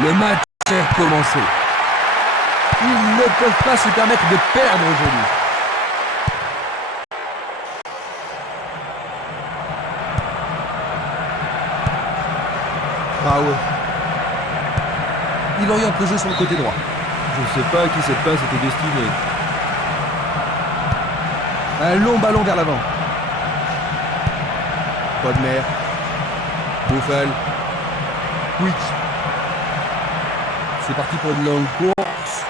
Le match est commencé. Ils ne peuvent pas se permettre de perdre aujourd'hui. Bravo. Il oriente le jeu sur le côté droit. Je ne sais pas à qui cette passe était destinée. Un long ballon vers l'avant. Bodmer. Buffel. Quick. C'est parti pour une longue course.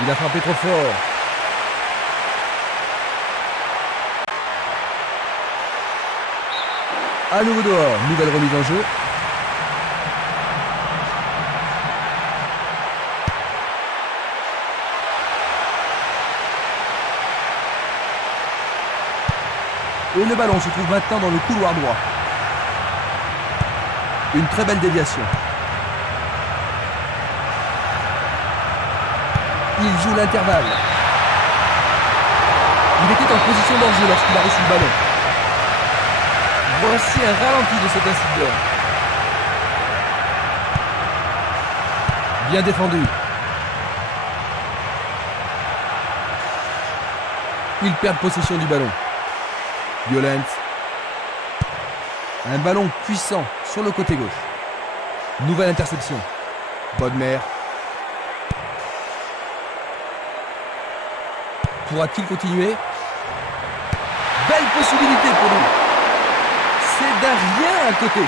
Il a frappé trop fort. À nouveau dehors. Nouvelle remise en jeu. Et le ballon se trouve maintenant dans le couloir droit. Une très belle déviation. Il joue l'intervalle. Il était en position danger lorsqu'il a reçu le ballon. Voici un ralenti de cet incident. Bien défendu. Ils perdent possession du ballon. Violence. Un ballon puissant sur le côté gauche. Nouvelle interception. Bodmer. Pourra-t-il continuer? Belle possibilité pour lui. C'est d'un rien à côté.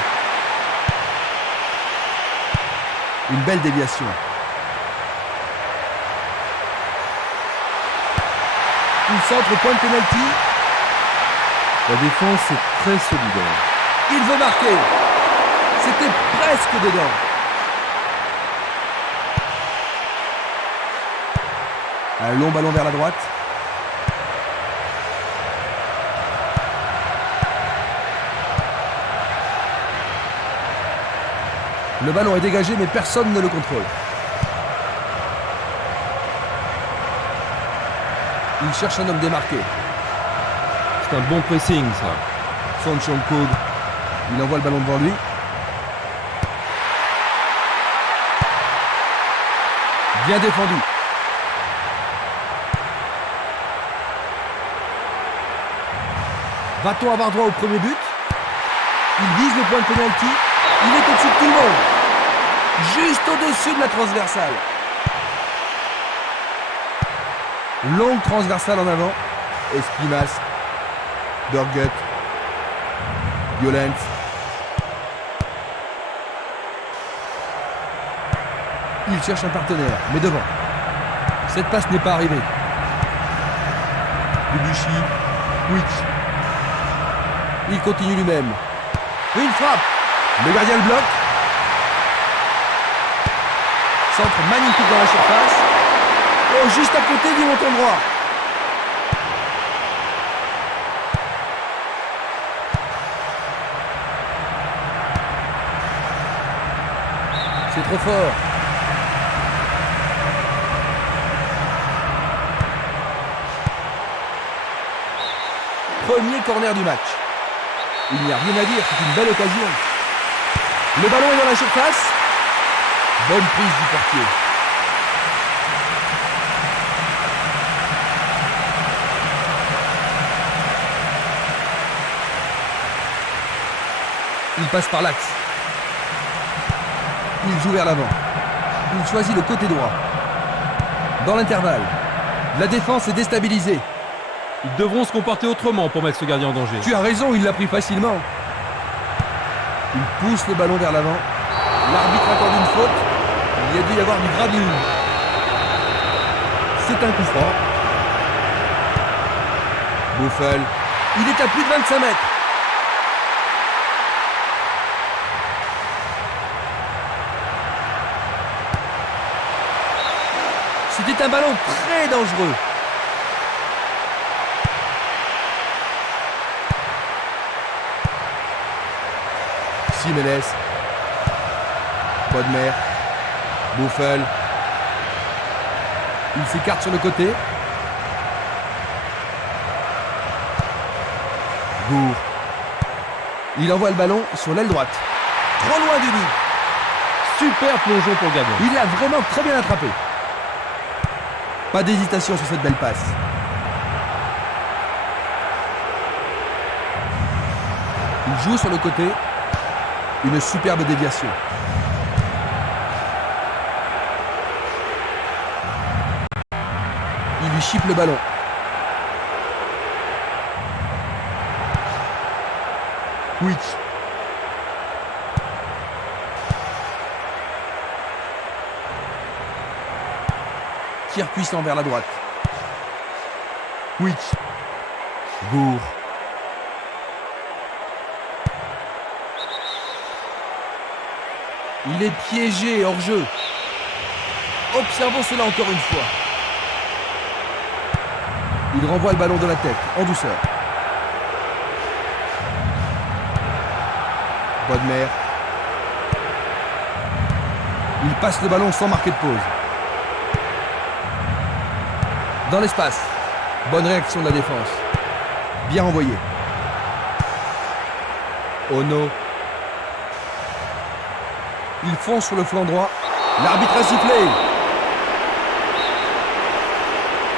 Une belle déviation. Il centre au point de pénalty. La défense est très solidaire. Il veut marquer. C'était presque dedans. Un long ballon vers la droite. Le ballon est dégagé, mais personne ne le contrôle. Il cherche un homme démarqué. C'est un bon pressing, ça. Son Chong-Koog. Il envoie le ballon devant lui. Bien défendu. Va-t-on avoir droit au premier but? Il vise le point de pénalty. Il est au-dessus de tout le monde. Juste au-dessus de la transversale. Longue transversale en avant. Esquimas. Dorgut. Violence. Il cherche un partenaire, mais devant. Cette passe n'est pas arrivée. Debuchy. Quick. Il continue lui-même. Une frappe. Le gardien le bloque. Centre magnifique dans la surface. Oh, juste à côté du montant droit. C'est trop fort. Premier corner du match. Il n'y a rien à dire, c'est une belle occasion. Le ballon est dans la surface. Bonne prise du portier. Il passe par l'axe. Il joue vers l'avant. Il choisit le côté droit. Dans l'intervalle, la défense est déstabilisée. Ils devront se comporter autrement pour mettre ce gardien en danger. Tu as raison, il l'a pris facilement. Il pousse le ballon vers l'avant. L'arbitre accorde une faute. Il y a dû y avoir du grabuge. C'est un coup franc. Buffel. Il est à plus de 25 mètres. C'était un ballon très dangereux. Jiménez. Bodmer. Buffel. Il s'écarte sur le côté. Gour. Il envoie le ballon sur l'aile droite. trop loin du but. Super plongeon pour le gardien. Il l'a vraiment très bien attrapé. Pas d'hésitation sur cette belle passe. Il joue sur le côté. Une superbe déviation. Il lui chipe le ballon. Witch. Tir puissant vers la droite. Witch. Gour. Il est piégé hors jeu. Observons cela encore une fois. Il renvoie le ballon de la tête, en douceur. Bodmer. Il passe le ballon sans marquer de pause. Dans l'espace. Bonne réaction de la défense. Bien renvoyé. Ono. Il fonce sur le flanc droit. L'arbitre a sifflé.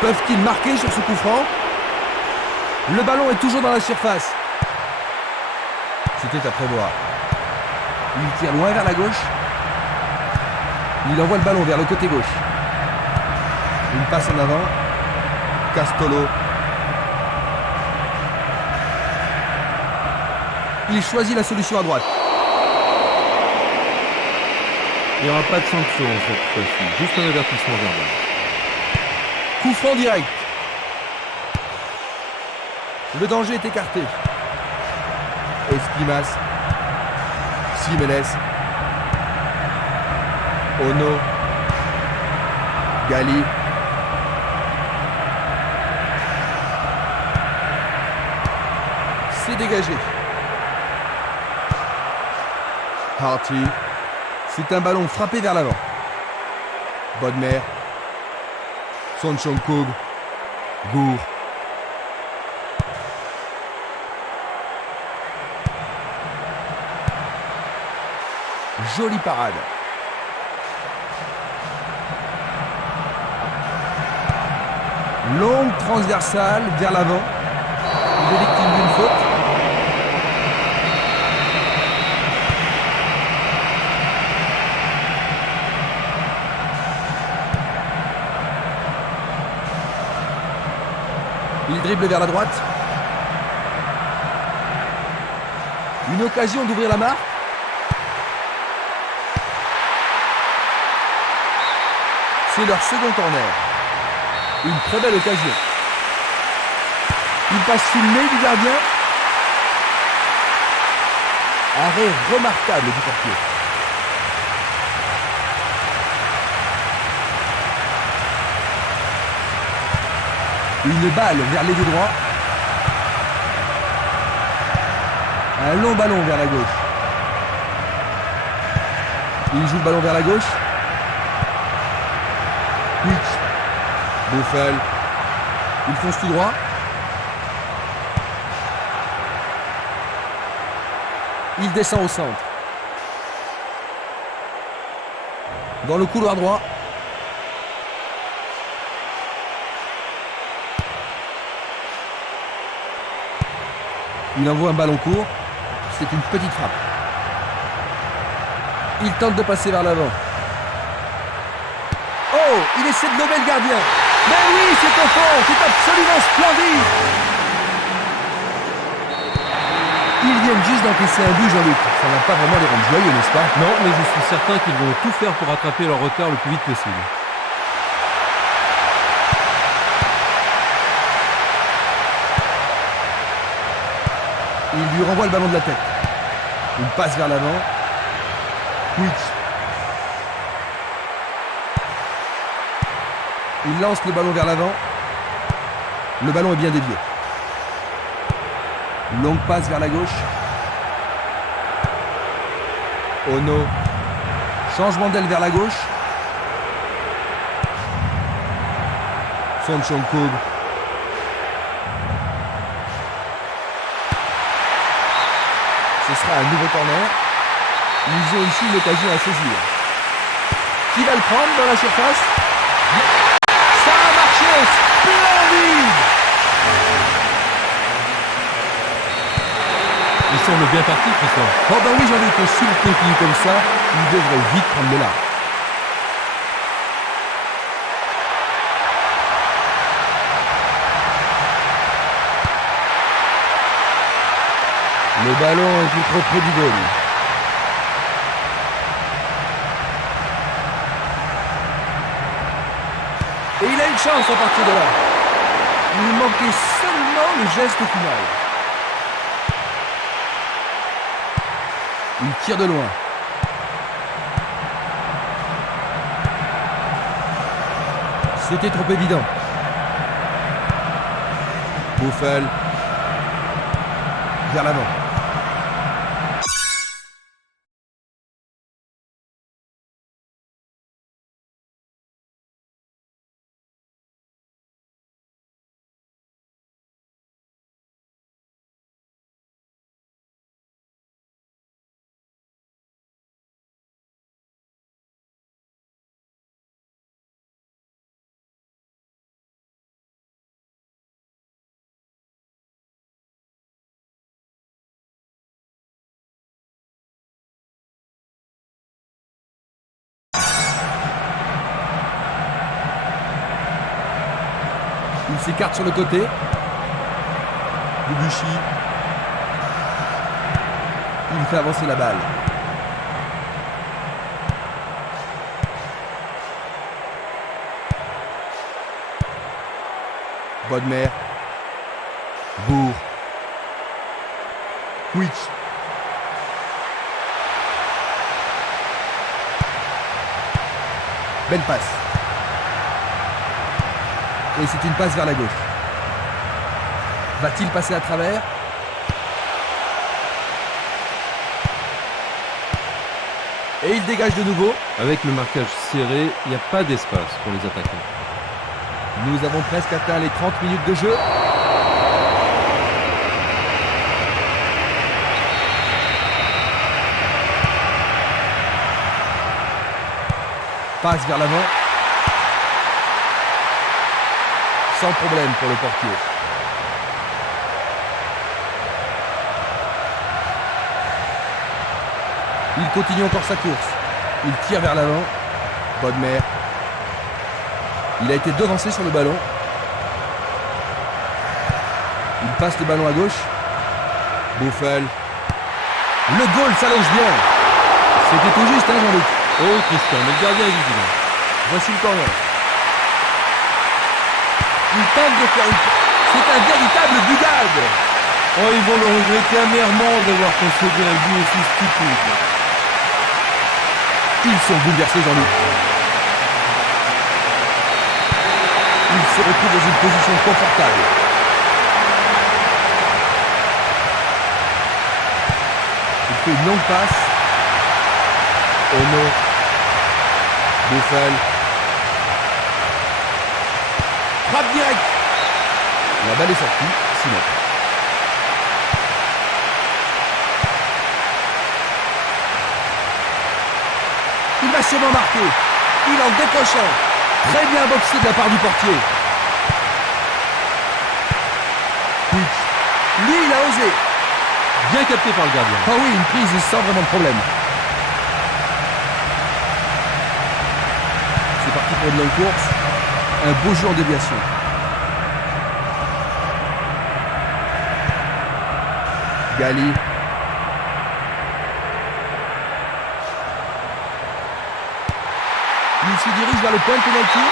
Peuvent-ils marquer sur ce coup franc? Le ballon est toujours dans la surface. C'était à prévoir. Il tire loin vers la gauche. Il envoie le ballon vers le côté gauche. Une passe en avant. Castolo. Il choisit la solution à droite. Il n'y aura pas de sanction cette fois-ci, juste un avertissement verbal. Coup franc direct. Le danger est écarté. Esquimas. Simenes. Ono. Gali. C'est dégagé. Harty. C'est un ballon frappé vers l'avant. Bodmer. Sonchonkoug. Gour. Jolie parade. Longue transversale vers l'avant. Il est victime d'une faute. Il dribble vers la droite. Une occasion d'ouvrir la marque. C'est leur second corner. Une très belle occasion. Il passe sous le nez du gardien. Arrêt remarquable du portier. Une balle vers l'ailier droit. Un long ballon vers la gauche. Il joue le ballon vers la gauche. Quick. Buffel. Il fonce tout droit. Il descend au centre. Dans le couloir droit. Il envoie un ballon court. C'est une petite frappe. Il tente de passer vers l'avant. Oh, il essaie de gommer le gardien. Mais oui, c'est au fond. C'est absolument splendide. Ils viennent juste d'encaisser un but, Jean-Luc. Ça va pas vraiment les rendre joyeux, n'est-ce pas? Non, mais je suis certain qu'ils vont tout faire pour rattraper leur retard le plus vite possible. Il lui renvoie le ballon de la tête. Une passe vers l'avant. Quick. Il lance le ballon vers l'avant. Le ballon est bien dévié. Longue passe vers la gauche. Ono. Changement d'aile vers la gauche. Sonchonkoug. Ce sera un nouveau corner. Ils ont ici une occasion à saisir. Qui va le prendre dans la surface? Ça a marché! Splendide! Il semble bien parti, Christophe. Oh ben oui, j'en ai que s'il continue comme ça, il devrait vite prendre le large. Le ballon est tout trop près du goal. Et il a une chance à partir de là. Il lui manquait seulement le geste final. Il tire de loin. C'était trop évident. Buffel. Vers l'avant. Il s'écarte sur le côté. Debuchy. Il fait avancer la balle. Bodmer. Bourg. Quick. Belle passe. Et c'est une passe vers la gauche. Va-t-il passer à travers? Et il dégage de nouveau. Avec le marquage serré, il n'y a pas d'espace pour les attaquants. Nous avons presque atteint les 30 minutes de jeu. Passe vers l'avant. Sans problème pour le portier. Il continue encore sa course. Il tire vers l'avant. Bodmer. Il a été devancé sur le ballon. Il passe le ballon à gauche. Buffel. Le goal s'allonge bien. C'était tout juste, hein, Jean-Luc? Oh, Christian, mais le gardien est vigilant. Voici le corner. Il tente de faire une... C'est un véritable bugade. Oh, ils vont le regretter amèrement d'avoir concédé un but aussi stupide. Ils sont bouleversés, Jean-Luc. Il se retrouve dans une position confortable. Il fait une longue passe. Ono. Buffel. Frappe direct. La balle est sortie. 6 mètres. Il va sûrement marquer. Il en décroche un. Très bien boxé de la part du portier. Quick. Lui, il a osé. Bien capté par le gardien. Ah oui, une prise sans vraiment de problème. C'est parti pour une longue course. Un beau jeu en déviation. Gali. Il se dirige vers le point de pénalty.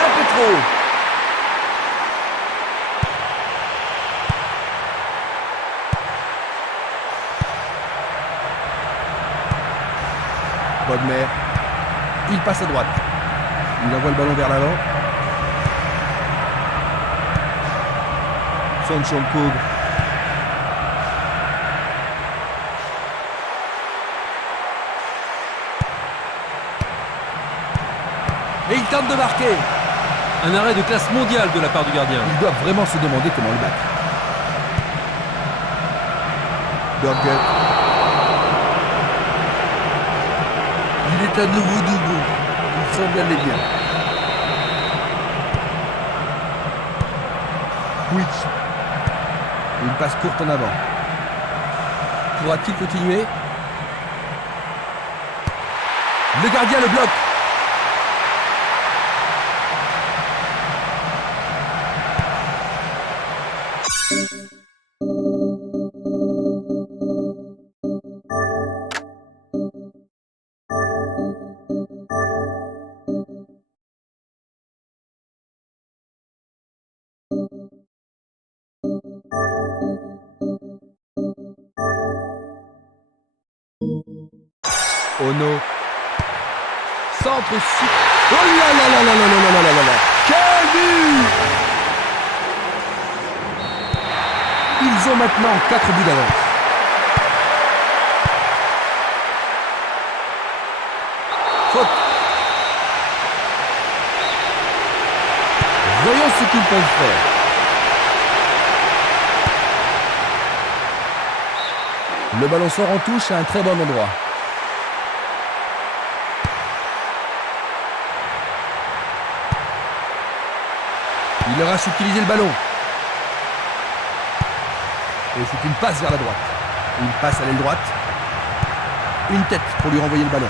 Un peu trop. Bodmer. Il passe à droite. Il envoie le ballon vers l'avant. Sonchonkog. Et il tente de marquer. Un arrêt de classe mondiale de la part du gardien. Ils doivent vraiment se demander comment le battre. Burger. C'est à nouveau Dougou. Il semble aller bien. Witch. Une passe courte en avant. Pourra-t-il continuer? Le gardien le bloque. Ono. Centre sud. Oh là là là là là là là là là là. Quel but! Ils ont maintenant 4 buts d'avance. Faute. Voyons ce qu'ils peuvent faire. Le ballon sort en touche à un très bon endroit. Il leur a su utiliser le ballon. Et c'est une passe vers la droite. Une passe à l'aile droite. Une tête pour lui renvoyer le ballon.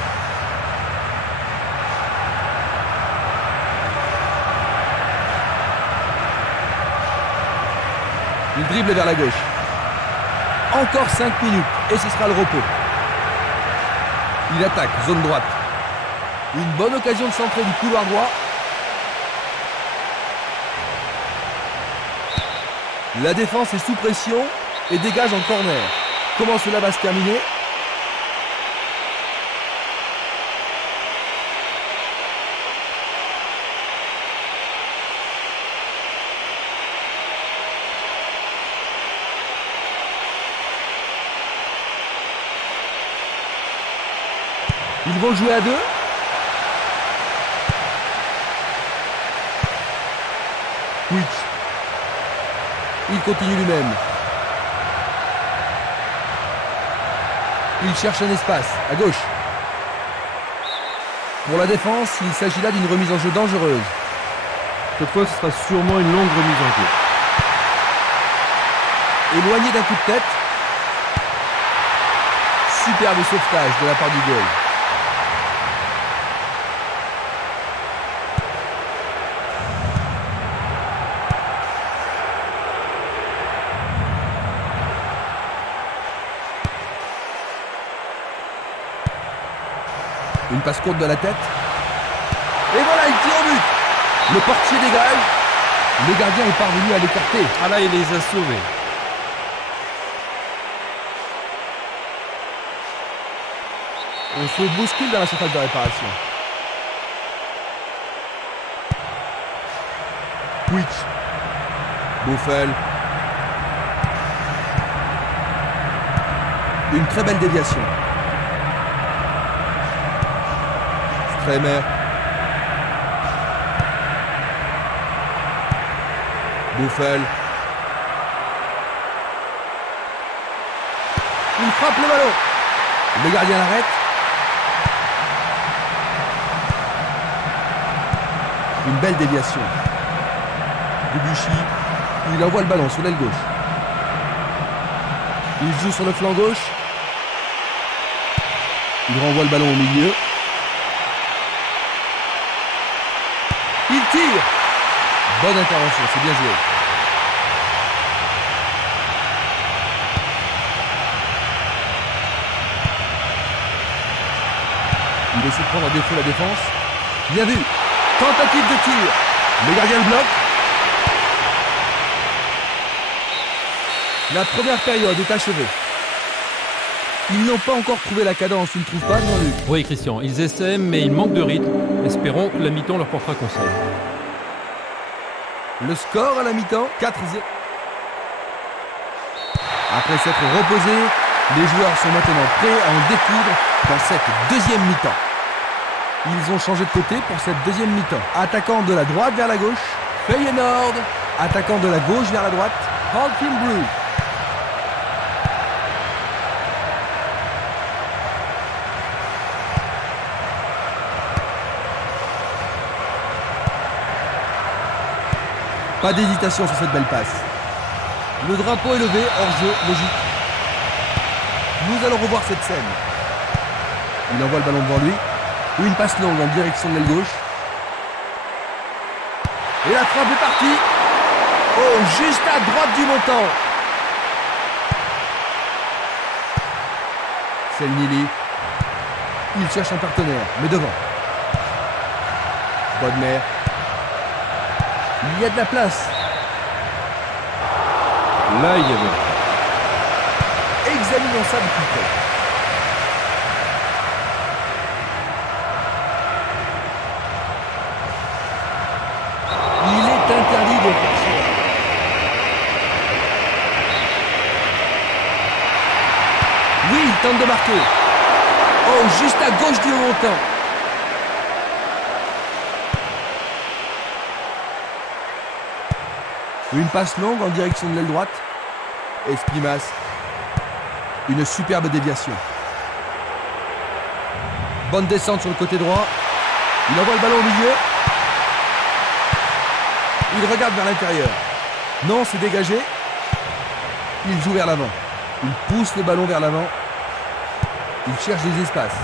Il dribble vers la gauche. Encore 5 minutes et ce sera le repos. Il attaque, zone droite. Une bonne occasion de centrer du couloir droit. La défense est sous pression et dégage en corner. Comment cela va se terminer? Ils vont jouer à deux. Witch. Il continue lui-même. Il cherche un espace, à gauche. Pour la défense, il s'agit là d'une remise en jeu dangereuse. Cette fois, ce sera sûrement une longue remise en jeu. Éloigné d'un coup de tête. Superbe sauvetage de la part du goal. Une passe courte de la tête. Et voilà, il tire au but. Le portier dégage. Le gardien est parvenu à l'écarter. Ah là, il les a sauvés. On se bouscule dans la surface de réparation. Witch. Buffel. Une très belle déviation. Stremer. Buffel. Il frappe le ballon. Le gardien l'arrête. Une belle déviation. Debuchy. Il envoie le ballon sur l'aile gauche. Il joue sur le flanc gauche. Il renvoie le ballon au milieu. Il tire. Bonne intervention, c'est bien joué. Il essaie de prendre en défaut la défense. Bien vu. Tentative de tir. Le gardien le bloque. La première période est achevée. Ils n'ont pas encore trouvé la cadence, ils ne trouvent pas devant lui. Oui, Christian, ils essaient, mais ils manquent de rythme. Espérons que la mi-temps leur portera conseil. Le score à la mi-temps, 4-0. Après s'être reposés, les joueurs sont maintenant prêts à en découdre dans cette deuxième mi-temps. Ils ont changé de côté pour cette deuxième mi-temps. Attaquant de la droite vers la gauche, Feyenoord. Attaquant de la gauche vers la droite, Holcim Blue. Pas d'hésitation sur cette belle passe. Le drapeau est levé, hors-jeu, logique. Nous allons revoir cette scène. Il envoie le ballon devant lui. Une passe longue en direction de l'aile gauche. Et la frappe est partie. Oh, juste à droite du montant. Selnili. Il cherche un partenaire, mais devant. Bodmer. Il y a de la place. Là, il y avait. Examinons ça de plus près. Il est interdit de forcer. Oui, il tente de marquer. Oh, juste à gauche du montant. Une passe longue en direction de l'aile droite. Espimas. Une superbe déviation. Bonne descente sur le côté droit. Il envoie le ballon au milieu. Il regarde vers l'intérieur. Non, c'est dégagé. Il joue vers l'avant. Il pousse le ballon vers l'avant. Il cherche des espaces.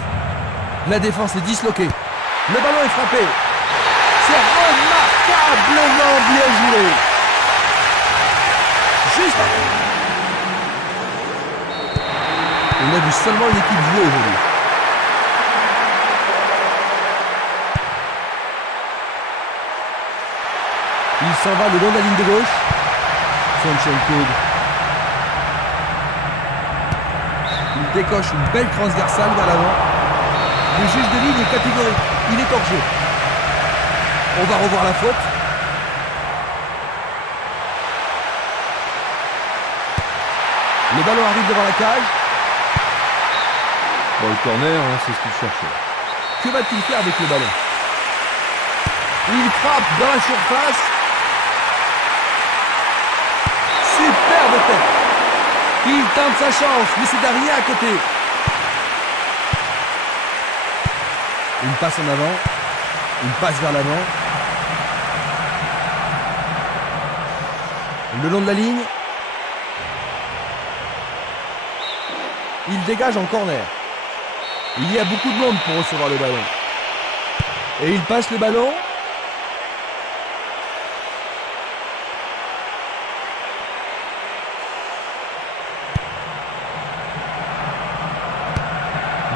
La défense est disloquée. Le ballon est frappé. C'est remarquablement bien joué. Juste. On a vu seulement une équipe jouer aujourd'hui. Il s'en va le long de la ligne de gauche. Sonchenko. Il décoche une belle transversale vers l'avant. Le juge de ligne est catégorique. Il est hors jeu. On va revoir la faute. Le ballon arrive devant la cage. Bon, le corner, hein, c'est ce qu'il cherchait. Que va-t-il faire avec le ballon? Il frappe dans la surface. Superbe tête. Il tente sa chance, mais c'est derrière à côté. Une passe en avant. Une passe vers l'avant. Le long de la ligne. Il dégage en corner. Il y a beaucoup de monde pour recevoir le ballon. Et il passe le ballon.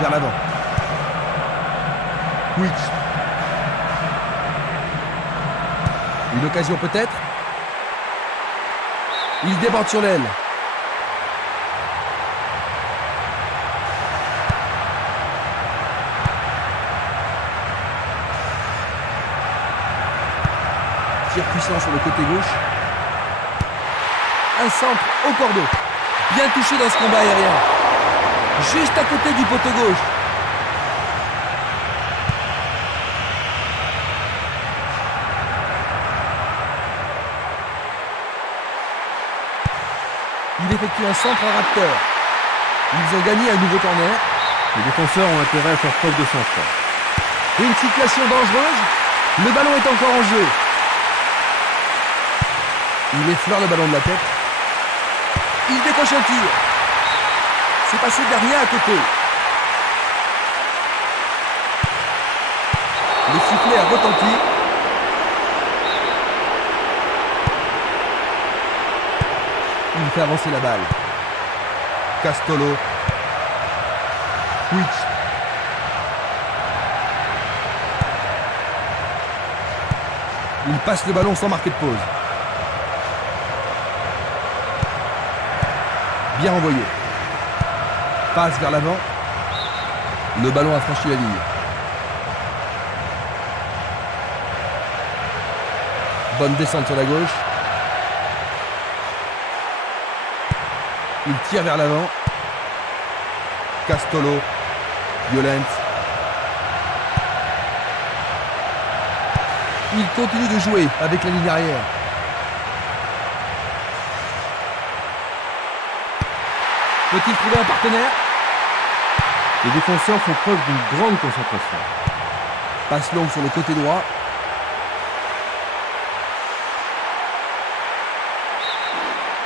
Vers l'avant. Quick. Une occasion peut-être. Il déborde sur l'aile. Tir puissant sur le côté gauche. Un centre au cordeau. Bien touché dans ce combat aérien. Juste à côté du poteau gauche. Il effectue un centre à Raptor. Ils ont gagné un nouveau corner. Les défenseurs ont intérêt à faire preuve de sang-froid. Une situation dangereuse. Le ballon est encore en jeu. Il effleure le ballon de la tête. Il décoche un tir. C'est passé derrière à côté. Le sifflet a retenti. Il fait avancer la balle. Castolo. Quick. Il passe le ballon sans marquer de pause. Bien envoyé. Passe vers l'avant. Le ballon a franchi la ligne. Bonne descente sur la gauche. Il tire vers l'avant. Castolo. Violent. Il continue de jouer avec la ligne arrière. Peut-il trouver un partenaire? Les défenseurs font preuve d'une grande concentration. Passe longue sur le côté droit.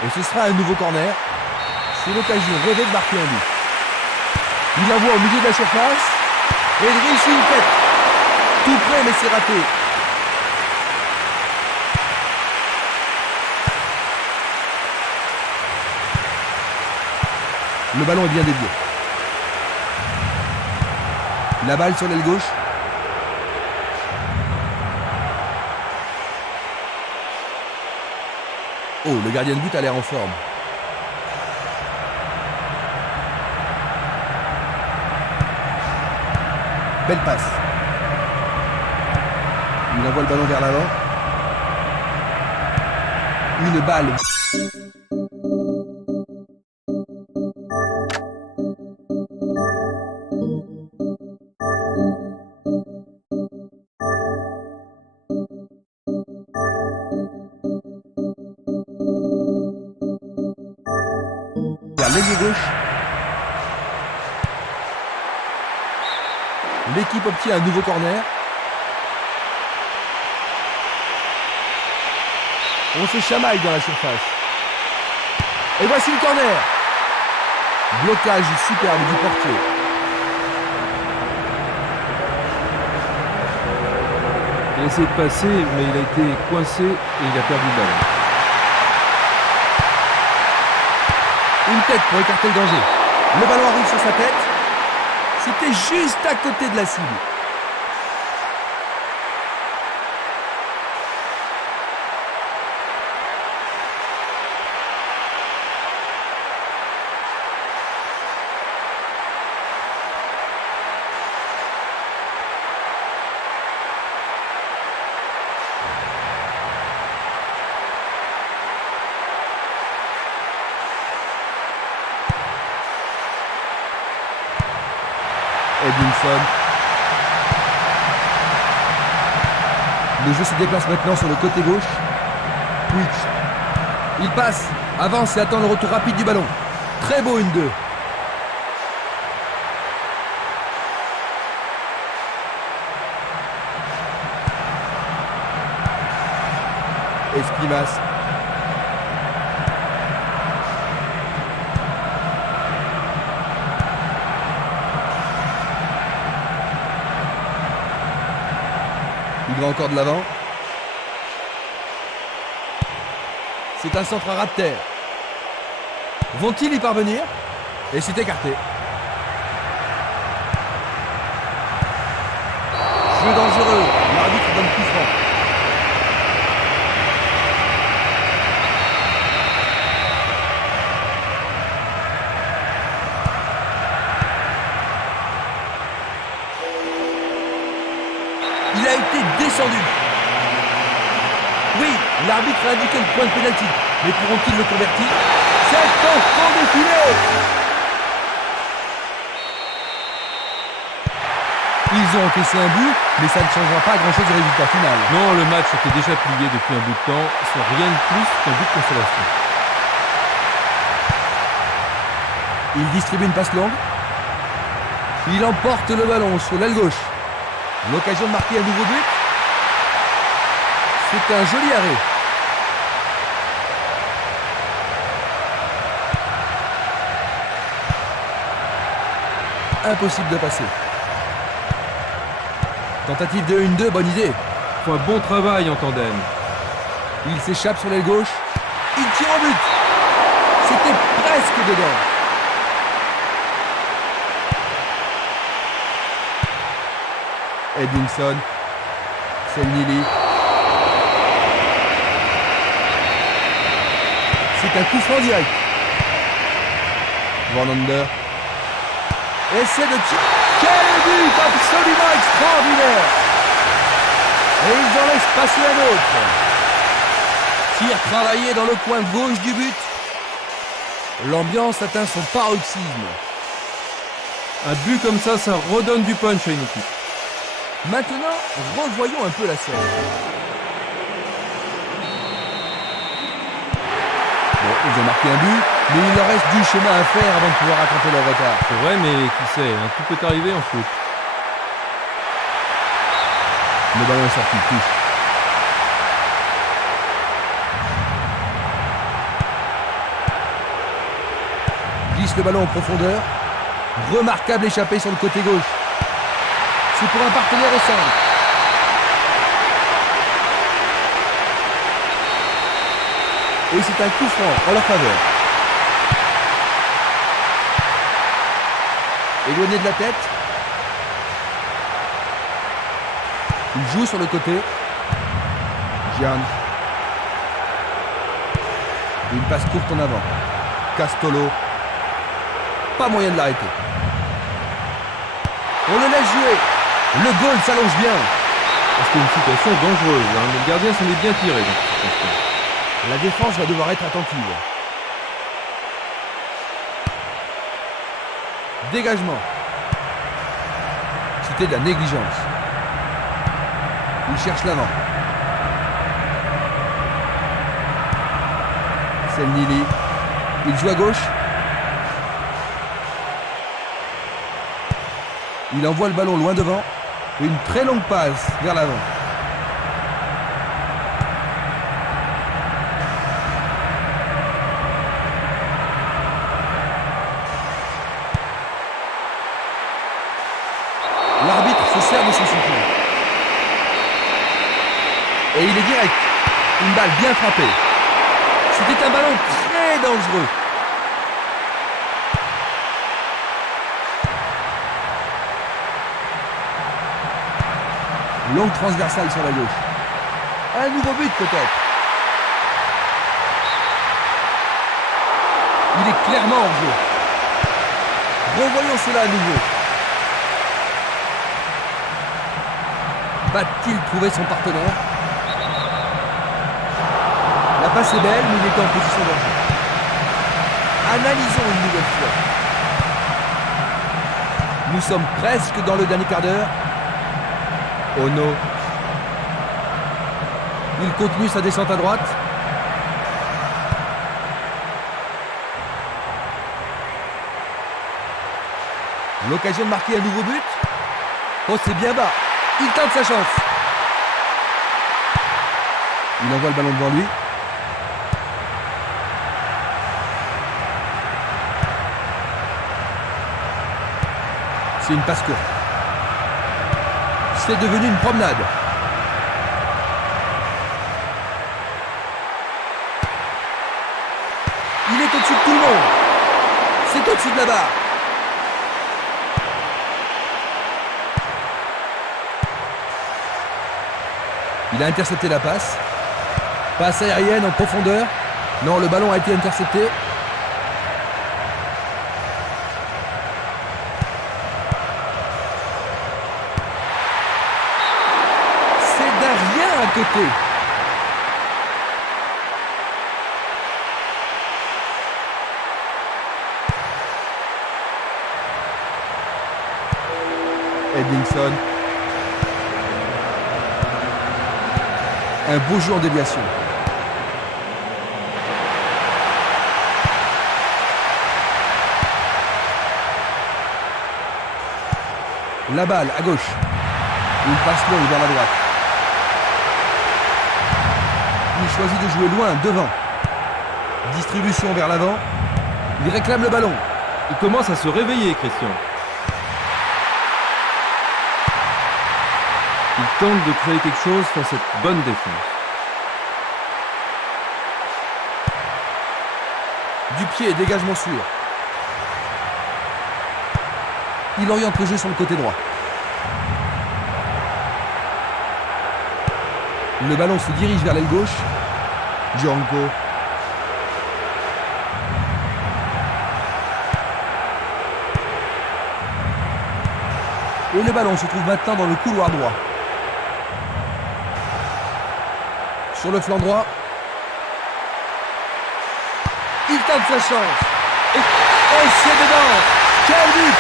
Et ce sera un nouveau corner. C'est l'occasion rêvée de marquer un but. Il l'envoie au milieu de la surface. Et il réussit une tête. Tout près, mais c'est raté. Le ballon est bien dévié. La balle sur l'aile gauche. Oh, le gardien de but a l'air en forme. Belle passe. Il envoie le ballon vers l'avant. Une balle. Vers l'ailier gauche. L'équipe obtient un nouveau corner. On se chamaille dans la surface. Et voici le corner. Blocage superbe du portier. Il a essayé de passer, mais il a été coincé et il a perdu le ballon. Une tête pour écarter le danger. Le ballon arrive sur sa tête. C'était juste à côté de la cible. Edmundson. Le jeu se déplace maintenant sur le côté gauche. Puig. Il passe, avance et attend le retour rapide du ballon. Très beau 1-2. Esquimas. Il va encore de l'avant. C'est un centre à ras de terre. Vont-ils y parvenir? Et c'est écarté. Jeu dangereux. L'arbitre donne coup franc. Il a été descendu. Oui, l'arbitre a indiqué le point de pénalty. Mais pourront-ils le convertir? C'est un franc défilé. Ils ont encaissé un but, mais ça ne changera pas grand-chose au résultat final. Non, le match était déjà plié depuis un bout de temps, sans rien de plus qu'un but de consolation. Il distribue une passe longue. Il emporte le ballon sur l'aile gauche. L'occasion de marquer un nouveau but. C'est un joli arrêt. Impossible de passer. Tentative de 1-2, bonne idée. Faut un bon travail en tandem. Il s'échappe sur l'aile gauche. Il tire au but. C'était presque dedans. Edmundson. Selnili. C'est un coup franc direct. Van Ander. Essaie de tirer. Quel but absolument extraordinaire. Et ils en laissent passer un autre. Tir travaillé dans le coin gauche du but. L'ambiance atteint son paroxysme. Un but comme ça redonne du punch à une équipe. Maintenant, revoyons un peu la scène. Bon, ils ont marqué un but, mais il leur reste du chemin à faire avant de pouvoir rattraper leur retard. C'est vrai, mais qui sait, tout peut arriver en foot. Le ballon est sorti, touche. 1 glisse le ballon en profondeur. Remarquable échappée sur le côté gauche. C'est pour un partenaire au centre. Et c'est un coup franc en leur faveur. Éloigné de la tête. Il joue sur le côté. Gian. Une passe courte en avant. Castolo. Pas moyen de l'arrêter. On le laisse jouer. Le goal s'allonge bien. C'était une situation dangereuse. Le gardien s'en est bien tiré dans cette situation. La défense va devoir être attentive. Dégagement. C'était de la négligence. Il cherche l'avant. C'est Nili. Il joue à gauche. Il envoie le ballon loin devant. Une très longue passe vers l'avant. L'arbitre se sert de son soutien. Et il est direct. Une balle bien frappée. C'était un ballon très dangereux. Longue transversale sur la gauche. Un nouveau but peut-être. Il est clairement hors jeu. Revoyons cela à nouveau. Va-t-il trouver son partenaire? La passe est belle, mais il est en position danger. Analysons une nouvelle fois. Nous sommes presque dans le dernier quart d'heure. Ono. Il continue sa descente à droite. L'occasion de marquer un nouveau but. Oh, c'est bien bas. Il tente sa chance. Il envoie le ballon devant lui. C'est une passe courte. C'est devenu une promenade. Il est au-dessus de tout le monde. C'est au-dessus de la barre. Il a intercepté la passe. Passe aérienne en profondeur. Non, le ballon a été intercepté. C'est d'un rien à côté. Edmondson. Un beau jeu en déviation. La balle à gauche. Une passe longue vers la droite. Il choisit de jouer loin, devant. Distribution vers l'avant. Il réclame le ballon. Il commence à se réveiller, Christian. Il tente de créer quelque chose face à cette bonne défense. Du pied, dégagement sûr. Il oriente le jeu sur le côté droit. Le ballon se dirige vers l'aile gauche. Django. Et le ballon se trouve maintenant dans le couloir droit. Sur le flanc droit. Il tente sa chance. Et c'est dedans. Quel but!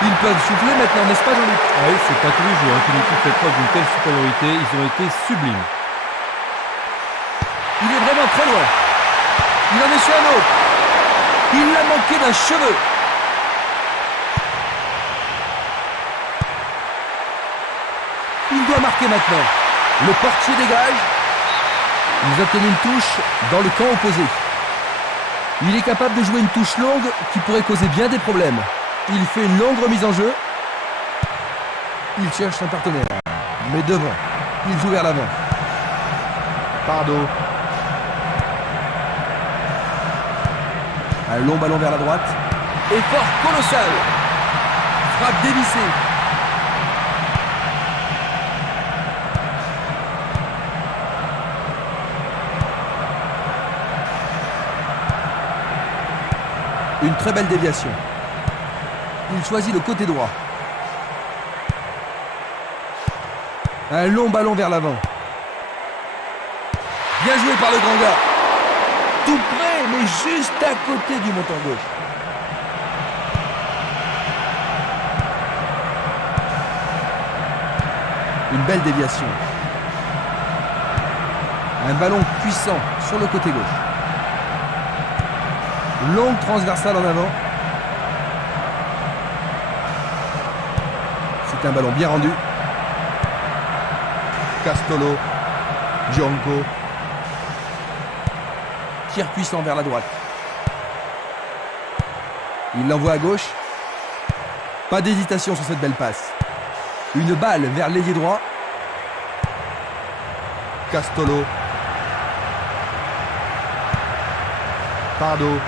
Ils peuvent souffler maintenant, n'est-ce pas, Jean-Luc? Oui, c'est pas tous les jours qu'une équipe fait preuve d'une telle supériorité. Ils ont été sublimes. Il est vraiment très loin. Il en est sur un autre. Il l'a manqué d'un cheveu. Il doit marquer maintenant. Le portier dégage. Ils obtiennent une touche dans le camp opposé. Il est capable de jouer une touche longue qui pourrait causer bien des problèmes. Il fait une longue remise en jeu. Il cherche son partenaire. Mais devant. Il joue vers l'avant. Pardo. Un long ballon vers la droite. Effort colossal. Frappe dévissée. Une très belle déviation. Il choisit le côté droit. Un long ballon vers l'avant. Bien joué par le grand gars. Tout près, mais juste à côté du montant gauche. Une belle déviation. Un ballon puissant sur le côté gauche. Longue transversale en avant. C'est un ballon bien rendu. Castolo. Gianco. Tir puissant vers la droite. Il l'envoie à gauche. Pas d'hésitation sur cette belle passe. Une balle vers l'ailier droit. Castolo. Pardo.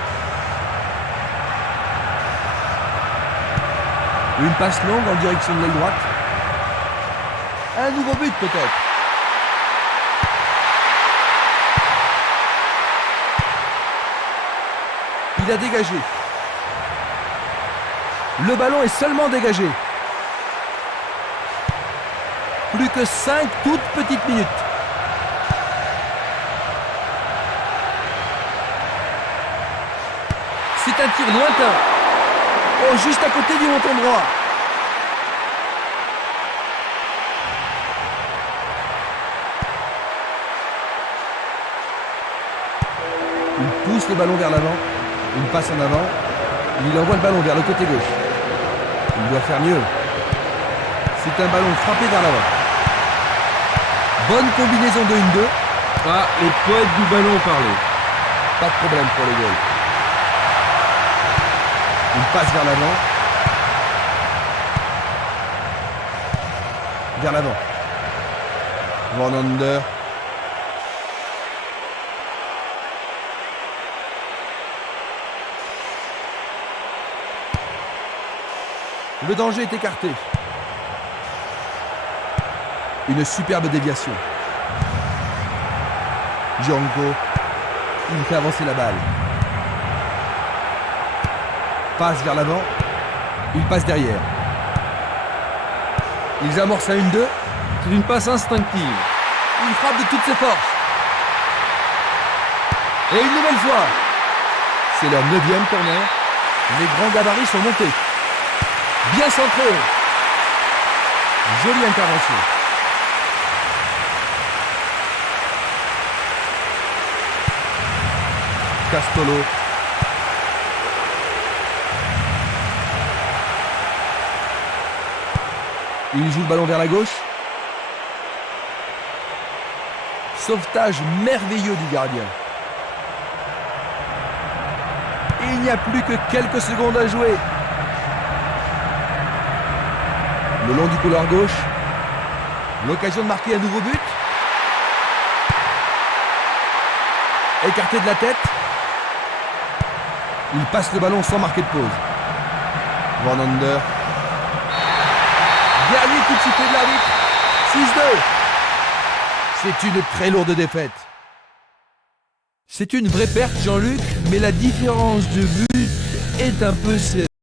Une passe longue en direction de l'aile droite. Un nouveau but peut-être. Il a dégagé. Le ballon est seulement dégagé. Plus que 5 toutes petites minutes. C'est un tir lointain. Oh, juste à côté du montant droit. Il pousse le ballon vers l'avant. Une passe en avant. Il envoie le ballon vers le côté gauche. Il doit faire mieux. C'est un ballon frappé vers l'avant. Bonne combinaison de 1-2. Ah, les poètes du ballon parlaient. Pas de problème pour le goal. Une passe vers l'avant. Vers l'avant. Van Ander. Le danger est écarté. Une superbe déviation. Gianco. Il fait avancer la balle. Passe vers l'avant. Il passe derrière. Ils amorcent à 1-2. C'est une passe instinctive. Il frappe de toutes ses forces. Et une nouvelle fois. C'est leur 9e corner. Les grands gabarits sont montés. Bien centré. Jolie intervention. Castolo. Il joue le ballon vers la gauche. Sauvetage merveilleux du gardien. Et il n'y a plus que quelques secondes à jouer. Le long du couloir gauche. L'occasion de marquer un nouveau but. Écarté de la tête. Il passe le ballon sans marquer de pause. Van Ander. Dernier coup de sifflet de l'arbitre. 6-2. C'est une très lourde défaite. C'est une vraie perte, Jean-Luc, mais la différence de but est un peu sévère.